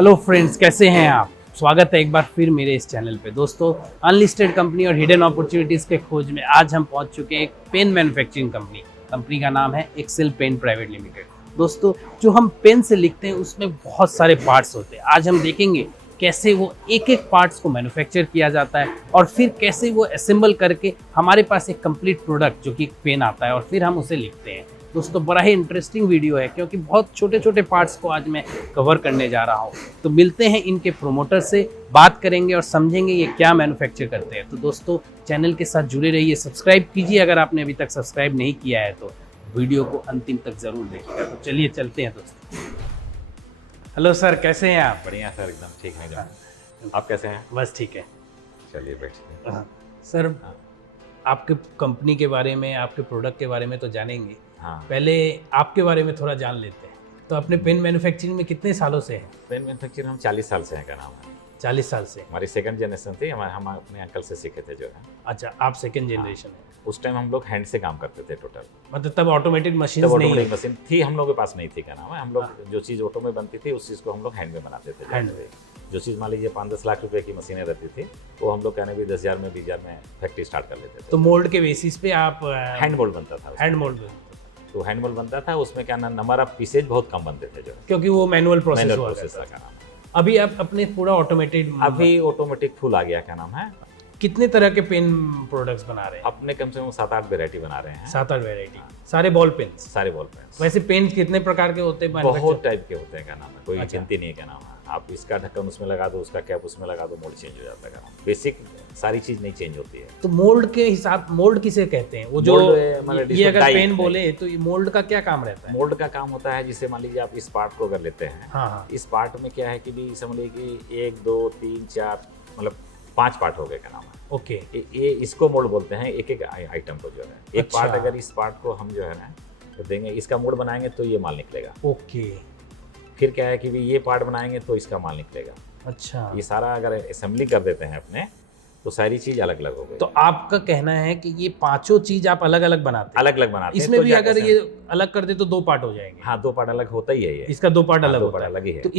Hello friends, कैसे हैं आप। स्वागत है एक बार फिर मेरे इस चैनल पे। दोस्तों, अनलिस्टेड कंपनी और हिडन अपॉर्चुनिटीज़ के खोज में आज हम पहुंच चुके हैं एक पेन मैन्युफैक्चरिंग कंपनी का नाम है एक्सेल पेन प्राइवेट लिमिटेड। दोस्तों, जो हम पेन से लिखते हैं उसमें बहुत सारे पार्ट्स होते हैं। आज हम देखेंगे कैसे वो एक एक पार्ट्स को मैन्युफैक्चर किया जाता है और फिर कैसे वो असेंबल करके हमारे पास एक कंप्लीट प्रोडक्ट जो कि एक पेन आता है और फिर हम उसे लिखते हैं। दोस्तों, बड़ा ही इंटरेस्टिंग वीडियो है क्योंकि बहुत छोटे छोटे पार्ट्स को आज मैं कवर करने जा रहा हूँ। तो मिलते हैं इनके प्रोमोटर से, बात करेंगे और समझेंगे ये क्या मैन्युफैक्चर करते हैं। तो दोस्तों, चैनल के साथ जुड़े रहिए, सब्सक्राइब कीजिए अगर आपने अभी तक सब्सक्राइब नहीं किया है तो। वीडियो को अंतिम तक जरूर देखिएगा। तो चलिए चलते हैं दोस्तों। हेलो सर, कैसे हैं आप। बढ़िया सर, एकदम ठीक है। आप कैसे हैं। बस ठीक है। चलिए बैठिए। सर, आपके कंपनी के बारे में, आपके प्रोडक्ट के बारे में तो जानेंगे। हाँ, पहले आपके बारे में थोड़ा जान लेते हैं। तो अपने पेन मैन्युफैक्चरिंग में कितने सालों से हैं। पेन मैन्युफैक्चर हम 40 साल से हैं, का नाम है। 40 साल से। हमारी सेकंड जनरेशन थी, हम अपने अंकल से सीखे थे जो है। अच्छा, आप सेकंड जनरेशन है। उस टाइम हम लोग हैंड से काम करते थे टोटल। मतलब तब ऑटोमेटेड मशीन तब नहीं ऑटोमेटिक मशीन थी हम लोग के पास नहीं थी, का नाम है। हम लोग जो चीज़ ऑटो में बनती थी उस चीज़ को हम लोग हैंड में बनाते थे। हैंड में जो चीज़ मान लीजिए 5-10 लाख रुपए की मशीनें रहती थी, वो हम लोग कहने भी 10,000 में 20,000 में फैक्ट्री स्टार्ट कर लेते थे। तो मोल्ड के बेसिस पे आप हैंड मोल्ड बनता था। हैंड मोल्ड, तो हैंड मोल्ड बनता था, उसमें क्या नंबर ऑफ पीसेज बहुत कम बनते थे जो, क्योंकि वो मैनुअल प्रोसेस मैनुअल हुआ प्रोसेस करता का था। नाम है। अभी आप अपने पूरा ऑटोमेटेड, अभी ऑटोमेटिक फुल आ गया, क्या नाम है। कितने तरह के पेन प्रोडक्ट्स बना रहे हैं। अपने कम से कम 7-8 वेरायटी बना रहे हैं। 7-8 वेराइटी, सारे बॉल पेन। सारे बॉल पेन। वैसे पेन कितने प्रकार के होते हैं। बहुत टाइप के होते हैं, क्या नाम है। कोई अच्छा। गिनती नहीं है, क्या नाम है। आप इसका ढक्कन उसमें लगा दो, उसका कैप उसमें लगा दो, मोल्ड चेंज हो जाता है, क्या नाम। बेसिक सारी चीज नहीं चेंज होती है। तो मोल्ड के हिसाब, मोल्ड किसे कहते हैं। वो जो मतलब ये अगर डाई- पेन बोले तो ये मोल्ड का क्या काम रहता है। मोल्ड का काम होता है, जिससे मान लीजिए आप इस पार्ट को अगर लेते हैं, हाँ हाँ। इस पार्ट में क्या है कि भी समझ लीजिए कि 1 2 3 4 मतलब 5 पार्ट हो गए, क्या नाम है। ओके। ये इसको मोल्ड बोलते हैं, एक एक आइटम को जो है। एक अच्छा। पार्ट, अगर इस पार्ट को हम जो है ना तो देंगे, इसका मोल्ड बनाएंगे तो ये माल निकलेगा। ओके। फिर क्या है कि भी ये पार्ट बनाएंगे तो इसका माल निकलेगा। अच्छा। ये सारा अगर असेंबली कर देते हैं अपने, तो सारी चीज अलग अलग हो गई। तो आपका कहना है कि ये पांचों चीज आप अलग अलग बनाते हैं। अलग अलग बनाते हैं। इसमें तो भी जाके अगर ये अलग कर दे तो 2 पार्ट हो जाएंगे। हाँ, 2 पार्ट अलग होता ही है ये। इसका 2 पार्ट हाँ, अलग 2 होता पार्ट है। अलग ही है। तो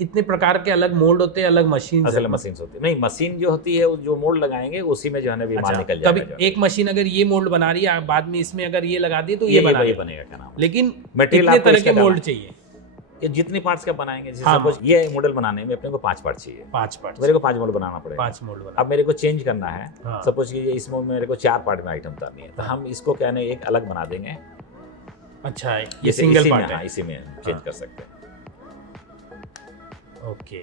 इतने प्रकार के अलग मोल्ड होते हैं, अलग मशीन। असल मशीन होती है नहीं, मशीन जो होती है वो जो मोल्ड लगाएंगे उसी में जो है ना भी माल निकल कभी जाएगा। एक मशीन अगर ये मोल्ड बना रही है, बाद में इसमें अगर ये लगा दी तो ये वही बनेगा, बनेगा, क्या नाम। लेकिन मटेरियल कितने आपको तरह इसका के मोल्ड डालना चाहिए। ये जितनी पार्ट्स का बनाएंगे, जैसे हाँ, सपोज ये मॉडल बनाने में अपने को 5 पार्ट चाहिए। 5 पार्ट, मेरे को 5 मॉडल बनाना पड़ेगा। 5 मोल्ड बना। अब मेरे को चेंज करना है। हाँ। सपोज कि इसमें मेरे को 4 पार्ट में आइटम उतारनी है, तो हम इसको क्या है एक अलग बना देंगे। अच्छा, ये जैसे सिंगल इसी में, पार्ट हाँ, है। इसी में चेंज हाँ। कर सकते हैं। ओके।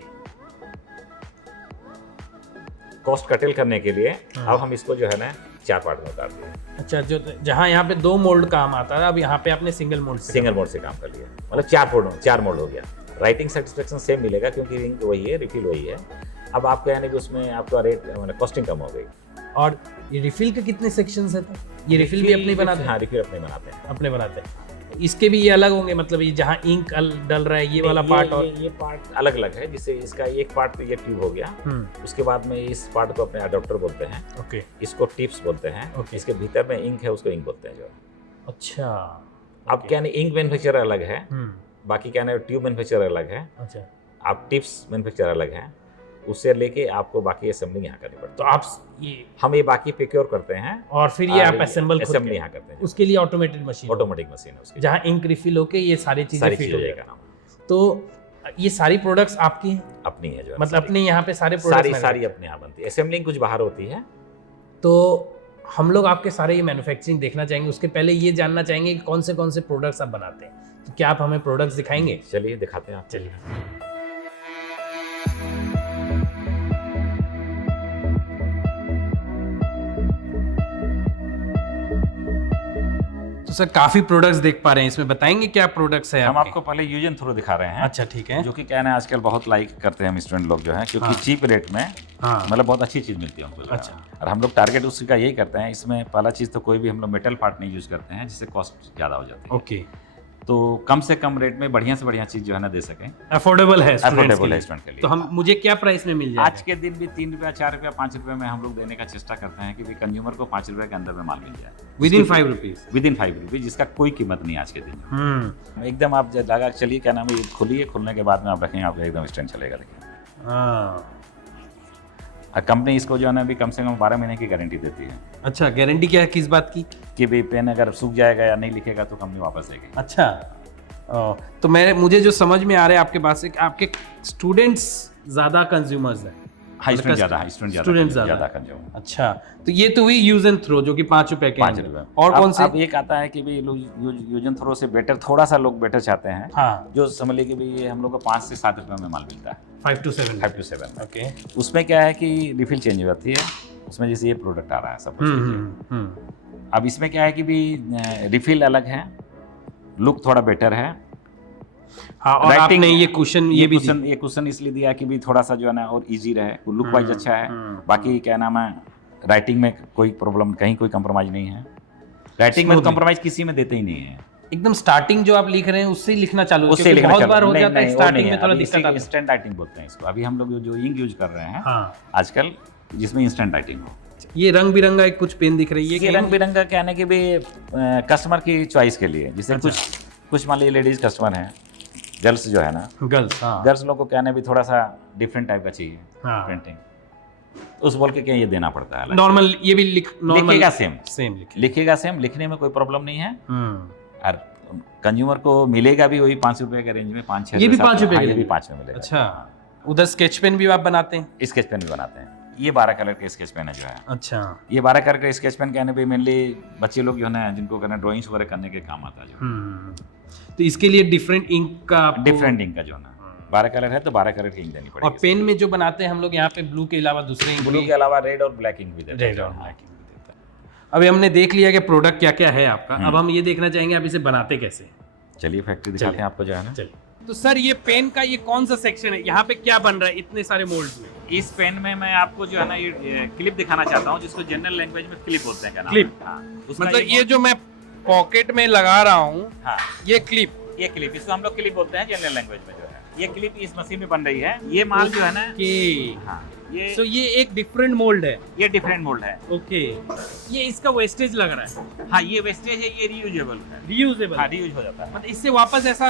कॉस्ट कटेल करने के लिए हाँ। अब हम इसको जो है ना 4 पार्ट में उतार दिए। अच्छा, जो जहाँ यहाँ पे 2 मोल्ड काम आता है, अब यहाँ पे आपने सिंगल मोल्ड पे सिंगल मोड से काम कर लिया, मतलब 4 मोड हो गया। राइटिंग सेटिस्फेक्शन सेम मिलेगा क्योंकि इंक वही है, रिफिल वही है। अब आप क्या है कि उसमें आपका रेट मतलब कॉस्टिंग कम हो गई। और ये रिफिल के कितने सेक्शंस है। ये रिफिल भी अपने बनाते हैं। हाँ, रिफिल अपने बनाते हैं। अपने बनाते हैं। इसके भी ये अलग होंगे, मतलब ये जहाँ इंक डल रहा है ये वाला पार्ट, और ये पार्ट अलग अलग है। जिससे इसका एक पार्ट ये ट्यूब हो गया, उसके बाद में इस पार्ट को अपने अडॉप्टर बोलते हैं। ओके। इसको टिप्स बोलते हैं। ओके। इसके भीतर में इंक है, उसको इंक बोलते हैं जो। अच्छा। अब क्या नहीं, इंक मैन्युफैक्चर अलग है, बाकी क्या है ट्यूब मैन्युफैक्चर अलग है। अच्छा। आप टिप्स मैन्युफैक्चर अलग है, उससे लेके आपको बाकी असेंबली यहाँ करनी पड़ती तो है। आप ये हम ये बाकी प्रोक्योर करते हैं और फिर ये आप असेंबल असेंबली यहाँ करते हैं। उसके लिए ऑटोमेटेड मशीन, ऑटोमेटिक मशीन है उसकी, जहाँ इंक रिफिल होके ये सारी चीजें फिट हो चीजें जाएगा। का नाम तो ये सारी प्रोडक्ट्स आपकी हैं, अपनी है जो, मतलब अपने यहाँ पे सारे सारी प्रोडक्ट्स सारी अपने यहाँ बनती है। असेंबलिंग कुछ बाहर होती है। तो हम लोग आपके सारे ये मैन्युफैक्चरिंग देखना चाहेंगे। उसके पहले ये जानना चाहेंगे कि कौन से प्रोडक्ट्स आप बनाते हैं। तो क्या आप हमें प्रोडक्ट्स दिखाएंगे। चलिए दिखाते हैं आप। चलिए। तो सर, काफी प्रोडक्ट्स देख पा रहे हैं, इसमें बताएंगे क्या प्रोडक्ट्स है हम आपके? आपको पहले यूज एंड थ्रो दिखा रहे हैं। अच्छा, ठीक है। जो कि क्या है ना, आजकल बहुत लाइक करते हैं हम स्टूडेंट लोग जो है, क्योंकि हाँ। चीप रेट में हाँ। मतलब बहुत अच्छी चीज़ मिलती है हमको। अच्छा। और हम लोग टारगेट उसी का यही करते हैं। इसमें पहला चीज़ तो कोई भी हम लोग मेटल पार्ट नहीं यूज़ करते हैं, जिससे कॉस्ट ज़्यादा हो जाती है। ओके। तो कम से कम रेट में बढ़िया से बढ़िया चीज़ जो है ना दे सकें। अफोर्डेबल है अफोर्डेबल है स्टूडेंट के लिए। तो हम मुझे क्या प्राइस में मिल जाएगा? आज के दिन भी 3 रुपया 4 रुपया 5 रुपये में हम लोग देने का चेष्टा करते हैं कि भी कंज्यूमर को 5 रुपये के अंदर में माल मिल जाए विदिन 5 रुपीज। विदिन 5 रुपीज, जिसका कोई कीमत नहीं आज के दिन। एकदम आप लगा चलिए, क्या नाम है, खुलिए, खुलने के बाद में आप रखेंगे, आपका एकदम स्टैंड चलेगा। देखिए कंपनी इसको जो है ना अभी कम से कम 12 महीने की गारंटी देती है। अच्छा, गारंटी क्या है, किस बात की? कि भाई पेन अगर सूख जाएगा या नहीं लिखेगा तो कंपनी वापस देगी। अच्छा, तो मुझे जो समझ में आ रहा है आपके बात से, आपके स्टूडेंट्स ज़्यादा कंज्यूमर्स हैं। हाँ, स्टूडेंट ज़्यादा कंज्यूमर। अच्छा, तो ये तो हुई यूज एंड थ्रो जो कि 5 रुपए के 5 रुपये। और कौन से? अब एक आता है कि भाई यूज एंड थ्रो से बेटर, थोड़ा सा लोग बेटर चाहते हैं। हाँ, जो समझ लीजिए कि भाई ये हम लोग को 5 से 7 रुपये में माल मिलता है। 5 to 7। 5 to 7। ओके। उसमें क्या है कि रिफिल चेंज हो जाती है उसमें, जैसे ये प्रोडक्ट आ रहा है सब। अब इसमें क्या है कि भी रिफिल अलग है, लुक थोड़ा बेटर है। हाँ, और आपने ये कुशन ये कुशन इसलिए दिया कि भी थोड़ा सा जो है ना और इजी रहे, लुक वाइज अच्छा है। बाकी क्या नाम है, राइटिंग में कोई प्रॉब्लम, कहीं कोई कंप्रोमाइज नहीं है। राइटिंग में कंप्रोमाइज किसी में देते ही नहीं है। एकदम स्टार्टिंग जो आप लिख रहे हैं उससे ही लिखना चालू, उससे लिखना बहुत बार हो जाता है स्टार्टिंग में, थोड़ा दिक्कत आती है। इंस्टेंट राइटिंग बोलते हैं इसको। अभी हम लोग जो इंक यूज कर रहे हैं आजकल, जिसमें इंस्टेंट राइटिंग हो। ये रंग बिरंगा एक कुछ पेन दिख रही है, ये रंग बिरंगा कहने के भी कस्टमर की चॉइस के लिए, जिससे कुछ मान लीजिए लेडीज कस्टमर हैं, गर्ल्स जो है ना, गर्ल्स लोग को कहने भी थोड़ा सा डिफरेंट टाइप का चाहिए प्रिंटिंग, उस बोल के क्या ये देना पड़ता है। नॉर्मल ये भी लिखेगा सेम लिखेगा सेम, लिखने में कोई प्रॉब्लम नहीं है। और कंज्यूमर को मिलेगा भी वही 5 रुपए के रेंज में, 5-6। ये भी 5 रुपए, ये भी 5 में मिलेगा। अच्छा, उधर स्केच पेन भी आप बनाते हैं? स्केच पेन भी बनाते हैं। ये 12 कलर के स्केच पेन है जो है। अच्छा, ये 12 कलर के स्केच पेन कहने पे मेनली बच्चे लोग जो है ना, जिनको करना ड्राइंग्स वगैरह करने के काम आता है जो। तो इसके लिए डिफरेंट इंक का जो ना 12 कलर है तो 12 कलर की इंक देनी पड़ेगी। और पेन में जो बनाते हैं हम लोग यहाँ पे ब्लू के अलावा दूसरे इंक, ब्लू के अलावा रेड और ब्लैक इंक भी देते हैं। अभी हमने देख लिया कि प्रोडक्ट क्या क्या है आपका, अब हम ये देखना चाहेंगे आप इसे बनाते कैसे। चलिए फैक्ट्री दिखाते हैं आपको जो है ना। चलिए। तो सर ये पेन का ये कौन सा सेक्शन है, यहाँ पे क्या बन रहा है इतने सारे मोल्ड्स में? इस पेन में मैं आपको जो है ना ये क्लिप दिखाना चाहता हूँ, जिसको जनरल लैंग्वेज में क्लिप बोलते हैं। क्लिप, मतलब ये जो मैं पॉकेट में लगा रहा हूँ, ये क्लिप, इसको हम लोग क्लिप बोलते हैं जनरल लैंग्वेज में। जो है ये क्लिप इस मशीन में बन रही है। ये माल जो है ना, ये एक डिफरेंट मोल्ड है। ये डिफरेंट मोल्ड है। ओके, ये इसका वेस्टेज लग रहा है। हाँ, ये वेस्टेज है, ये रीयूजेबल है। हाँ, रीयूज हो जाता है, मतलब इससे वापस ऐसा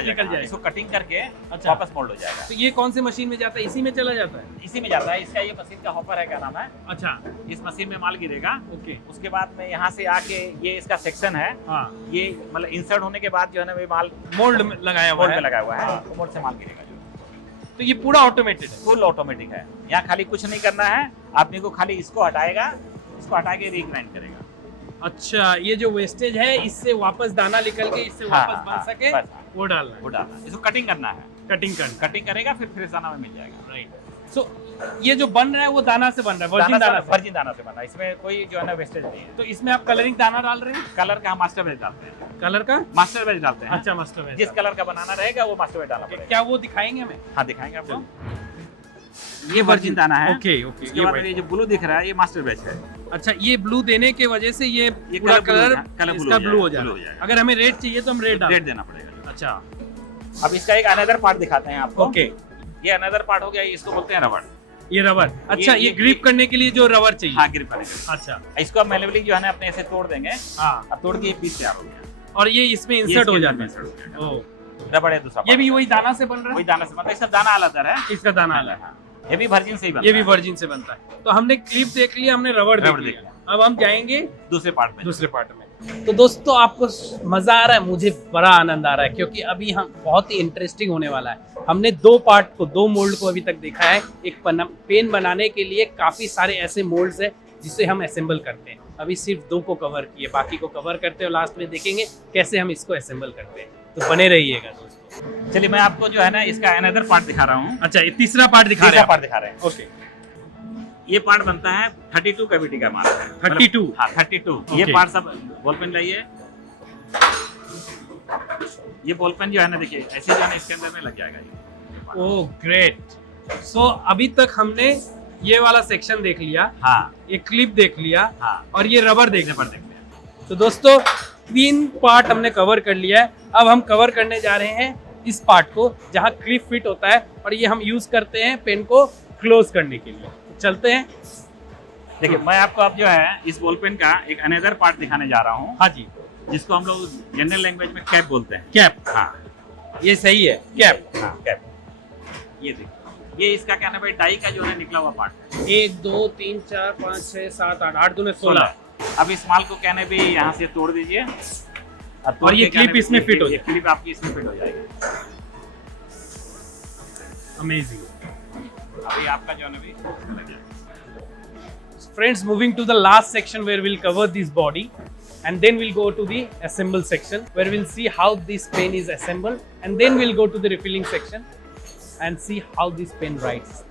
निकल जाएगा। इसको कटिंग करके वापस मोल्ड हो जाएगा। तो ये कौन सी मशीन में जाता है? इसी में चला जाता है? इसी में जाता है। इसका ये मशीन का हॉपर है, क्या नाम है। अच्छा, इस मशीन में माल गिरेगा। ओके, उसके बाद में यहाँ से आके ये इसका सेक्शन है। ये मतलब इंसर्ट होने के बाद जो है ना, वो माल मोल्ड में लगाया हुआ है, मोल्ड से माल गिरेगा। तो ये पूरा ऑटोमेटेड है? फुल ऑटोमेटिक है। यहाँ खाली कुछ नहीं करना है, आदमी को खाली इसको हटाएगा, इसको हटा के रीग्राइंड करेगा। अच्छा, ये जो वेस्टेज है इससे वापस दाना निकल के इससे वापस बन सके वो डालना। इसको कटिंग करना है, कटिंग करेगा, फिर फ्रेश दाना में मिल जाएगा। राइट। सो ये जो बन रहा है वो दाना से बन रहा है, वर्जिन दाना से बन रहा है। इसमें कोई जो है ना वेस्टेज नहीं है। तो इसमें आप कलरिंग दाना डाल रहे हैं? कलर का मास्टर बेज डालते हैं। कलर का मास्टर बेज डालते हैं? अच्छा, मास्टर बेज। जिस कलर का बनाना रहेगा वो मास्टर बेज डालना पड़ेगा। क्या वो दिखाएंगे हमें? हाँ, दिखाएंगे आपको। ये वर्जिन दाना है। ओके। इसके बाद ये जो ब्लू दिख रहा है ये मास्टर बेच है। अच्छा, ये ब्लू देने के वजह से ये पूरा कलर इसका ब्लू हो जाएगा। अगर हमें रेड चाहिए तो हम रेड देना पड़ेगा। अच्छा, अब इसका एक अनदर पार्ट दिखाते हैं आपको। ओके, ये अनदर पार्ट हो गया, इसको बोलते हैं रबर। ये रबर, अच्छा, ये ग्रिप करने के लिए जो रबर चाहिए। हाँ, ग्रिप करने के लिए। अच्छा, इसको हम मैनुअली जो है ना अपने ऐसे तोड़ देंगे। हाँ, अब तोड़ के ये पीस तैयार हो गया और ये इसमें इंसर्ट हो जाता है। रबर है दूसरा। ये भी वही दाना से बन रहा है? वही दाना से बनता है। इसका दाना अलग है, इसका दाना अलग है। ये भी वर्जिन से ही बनता है। ये भी वर्जिन से बनता है। तो हमने क्लिप देख लिया, हमने रबर देख लिया, अब हम जाएंगे दूसरे पार्ट में। तो दोस्तों, आपको मजा आ रहा है? मुझे बड़ा आनंद आ रहा है, क्योंकि अभी हम बहुत ही इंटरेस्टिंग होने वाला है। हमने दो मोल्ड को अभी तक देखा है। एक पेन बनाने के लिए काफी सारे ऐसे मोल्ड्स हैं जिसे हम असेंबल करते हैं। अभी सिर्फ 2 को कवर किए, बाकी को कवर करते हैं और लास्ट में देखेंगे कैसे हम इसको असेंबल करते हैं। तो बने रहिएगा दोस्तों। चलिए, मैं आपको जो है ना इसका अनदर पार्ट दिखा रहा हूँ। अच्छा, ये तीसरा पार्ट दिखा रहे हैं। ओके, ये पार्ट बनता है 32 कैविटी का माल है। 32? हाँ, 32। ये पार्ट सब बॉल पेन लाइए। ये बॉल पेन जो है ना, देखिए ऐसे जो है ना इसके अंदर में लग जाएगा ये। Oh great. सो अभी तक हमने ये वाला सेक्शन देख लिया। हाँ, ये क्लिप देख लिया। हाँ, और ये रबर देखने पर देख लिया। तो दोस्तों, 3 पार्ट हमने कवर कर लिया है। अब हम कवर करने जा रहे हैं इस पार्ट को जहाँ क्लिप फिट होता है और ये हम यूज करते हैं पेन को क्लोज करने के लिए। चलते हैं। देखिए मैं आपको अब जो है इस बॉल पेन का एक अनदर पार्ट दिखाने जा रहा हूँ। हाँ जी, जिसको हम लोग जनरल लैंग्वेज में कैप बोलते हैं। कैप, हाँ ये सही है, कैप। हाँ कैप। ये देखिए, ये इसका क्या नाम है, डाई का जो है निकला हुआ पार्ट है। 1 2 3 4 5 6 7 8 8 दूने 16। अब इस माल को क्या है भी यहाँ से तोड़ दीजिए और ये क्लिप इसमें फिट हो जाएगी। क्लिप आपकी इसमें फिट हो जाएगी। अमेजिंग। अभी आपका जो है ना भी लग जाएगा। Friends, moving to the last section where we'll cover this body, and then we'll go to the assemble section where we'll see how this pen is assembled, and then we'll go to the refilling section and see how this pen writes.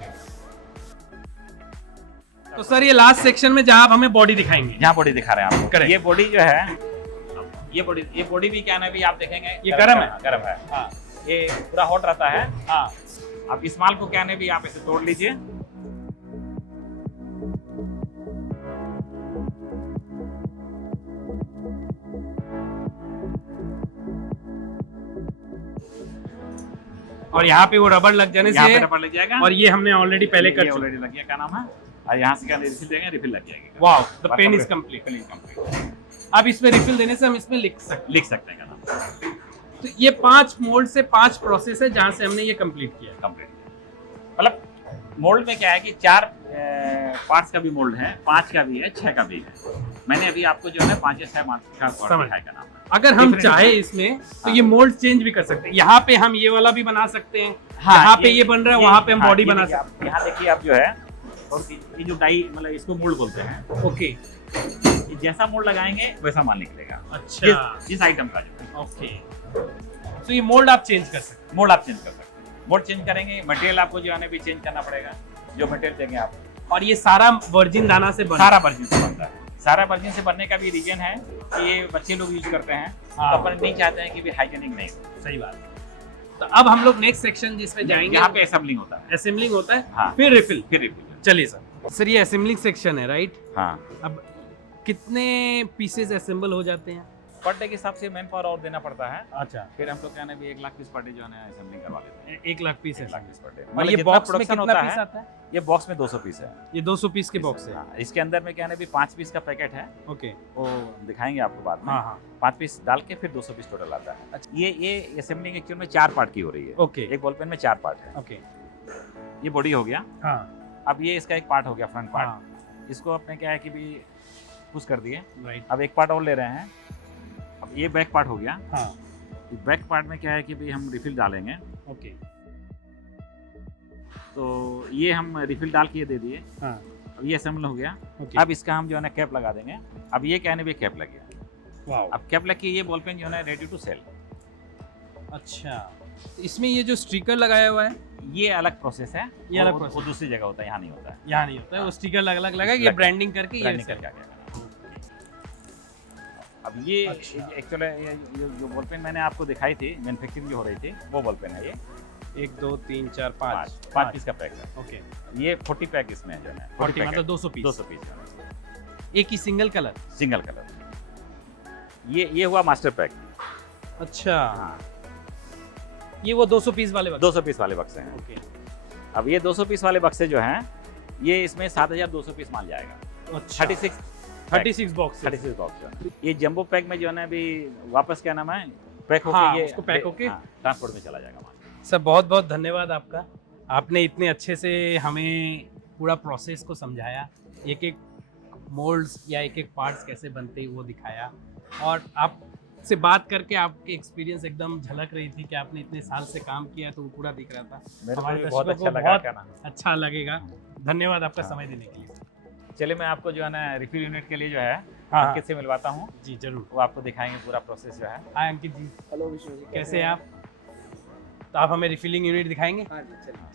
तो sir ये last section में जहाँ आप हमें body दिखाएंगे, जहाँ body दिखा रहे हैं आपको। Correct. ये बॉडी जो है, ये बॉडी भी क्या है भी आप देखेंगे ये गर्म है। गर्म है। हाँ, ये पूरा हॉट रहता है। हाँ। अब इस माल को क्या है भी आप इसे तोड़ लीजिए। और यहाँ पे वो रबड़ लग जाने से, यहाँ पे रबड़ लग जाएगा। और ये हमने ऑलरेडी पहले कर चुके। ऑलरेडी लग गया, क्या नाम है, और यहाँ से क्या रिफिल देंगे, रिफिल लग जाएगी। Wow, the pen is complete. Pen is complete. अब इसमें रिफिल देने से हम इसमें लिख सकते हैं क्या नाम। तो ये 5 मोल्ड से 5 प्रोसेस है जहाँ से हमने ये कंप्लीट किया। मतलब मोल्ड में क्या है कि 4 पार्ट्स का भी मोल्ड है, 5 का भी है, 6 का भी है। मैंने अभी आपको जो है 5 या 6 पार्ट्स का दिखाया का नाम है। अगर हम चाहे इसमें तो ये मोल्ड चेंज भी कर सकते हैं। यहाँ पे हम ये वाला भी बना सकते हैं। हाँ, यहाँ पे ये बन रहा है, वहाँ पे हम बॉडी बना सकते हैं। यहाँ देखिए आप जो है, और ये जो डाई मतलब इसको मोल्ड बोलते हैं। ओके, जैसा मोल्ड लगाएंगे वैसा माल निकलेगा। अच्छा, जिस आइटम का जो है। ओके, तो ये मोल्ड आप चेंज कर सकते हैं। मोल्ड आप चेंज कर सकते हैं। मोल्ड चेंज करेंगे, मटेरियल आपको जो है भी चेंज करना पड़ेगा। जो मटेरियल देंगे आप, और ये सारा वर्जिन दाना से बना, सारा वर्जिन से बनता है। सारा वर्जिन से बनने का भी रीजन है कि ये बच्चे लोग यूज करते हैं। हाँ। तो अपन नहीं चाहते हैं कि भी हाइजीनिक नहीं हो। सही बात है। तो अब हम लोग नेक्स्ट सेक्शन जिसमें जाएंगे, यहाँ पे असेंबलिंग होता है। असेंबलिंग होता है। हाँ। फिर रिफिल। चलिए सर, ये असेंबलिंग सेक्शन है, राइट? हाँ। अब कितने पीसेस असेंबल हो जाते हैं? पर डे के हिसाब से मैन पावर और देना पड़ता है। अच्छा, फिर हम लोग क्या है 1 लाख पीस पर डे जो है असेंबलिंग करवा लेते हैं। 1 लाख पीस है। 1 लाख पीस पर डे। और ये बॉक्स में कितना पीस आता है? ये बॉक्स में 200 पीस है। ये 200 पीस के बॉक्स है। हाँ, इसके अंदर में क्या है 5 पीस का पैकेट है। ओके, वो दिखाएंगे आपको बाद में। हाँ हाँ। 5 पीस डाल के फिर 200 पीस टोटल आता है। अच्छा, ये असेंबलिंग एक्चुअल में 4 पार्ट की हो रही है। ओके, एक बॉल पेन में 4 पार्ट है। ओके, ये बॉडी हो गया। हाँ। अब ये इसका एक पार्ट हो गया, फ्रंट पार्ट। हाँ। इसको अपने क्या है कि भी पुश कर दिए। राइट। अब एक पार्ट और ले रहे हैं। अब ये बैक पार्ट हो गया। हाँ। बैक पार्ट में क्या है कि भी हम रिफिल डालेंगे। ओके, तो ये हम रिफिल डाल के दे दिए। हाँ। अब ये असेंबल हो गया। ओके। अब इसका हम जो है ना कैप लगा देंगे। अब ये क्या है भी कैप लग गया। वाओ। अब कैप लग के ये बॉल पेन जो है ना रेडी टू सेल। अच्छा, इसमें ये जो स्टिकर लगाया हुआ है, ये अलग प्रोसेस है। ये अलग वो प्रोसेस दूसरी जगह होता है, यहाँ नहीं होता है। यहाँ नहीं होता है। वो स्टिकर अलग अलग लगा ये ब्रांडिंग करके ये ब्रांडिंग करके आ गया। अब ये अच्छा। एक्चुअली जो बॉल पेन मैंने आपको दिखाई थी, मैन्युफैक्चरिंग जो हो रही थी, वो बॉल पेन है। ये 1 2 3 4 5 पीस का पैक है। ओके, ये 40 पैक इसमें है जो है 40 मतलब 200 पीस। 200 पीस एक ही सिंगल कलर। Single colour. ये हुआ मास्टर पैक। अच्छा, हाँ, ये वो 200 पीस वाले बक्से। 200 पीस वाले बक्से हैं। ओके, अब ये 200 पीस वाले बक्से जो हैं, ये इसमें 7200 पीस माल जाएगा। अच्छा, 36 बॉक्स। 36 बॉक्स। ये जंबो पैक में जो है ना अभी वापस क्या नाम है पैक होके हाँ, ये उसको पैक होके ट्रांसपोर्ट में चला जाएगा माल। सर बहुत बहुत धन्यवाद आपका। आपने इतने अच्छे से हमें पूरा प्रोसेस को समझाया, एक एक मोल्ड्स या एक एक पार्ट्स कैसे बनते हैं वो दिखाया, और आपसे बात करके आपके एक्सपीरियंस एकदम झलक रही थी कि आपने इतने साल से काम किया, तो वो पूरा दिख रहा था। मेरे हमारे को बहुत दर्शकों अच्छा को लगा। बहुत अच्छा लगेगा। धन्यवाद आपका हाँ। समय देने के लिए। चलिए मैं आपको जो है ना रिफिल यूनिट के लिए जो है हाँ। अंकित से मिलवाता हूँ। जी जरूर। वो आपको दिखाएंगे पूरा प्रोसेस जो है। हाय अंकित जी। हेलो विष्णु जी, कैसे हैं आप? तो आप हमें रिफिलिंग यूनिट दिखाएंगे? हाँ जी, चलिए।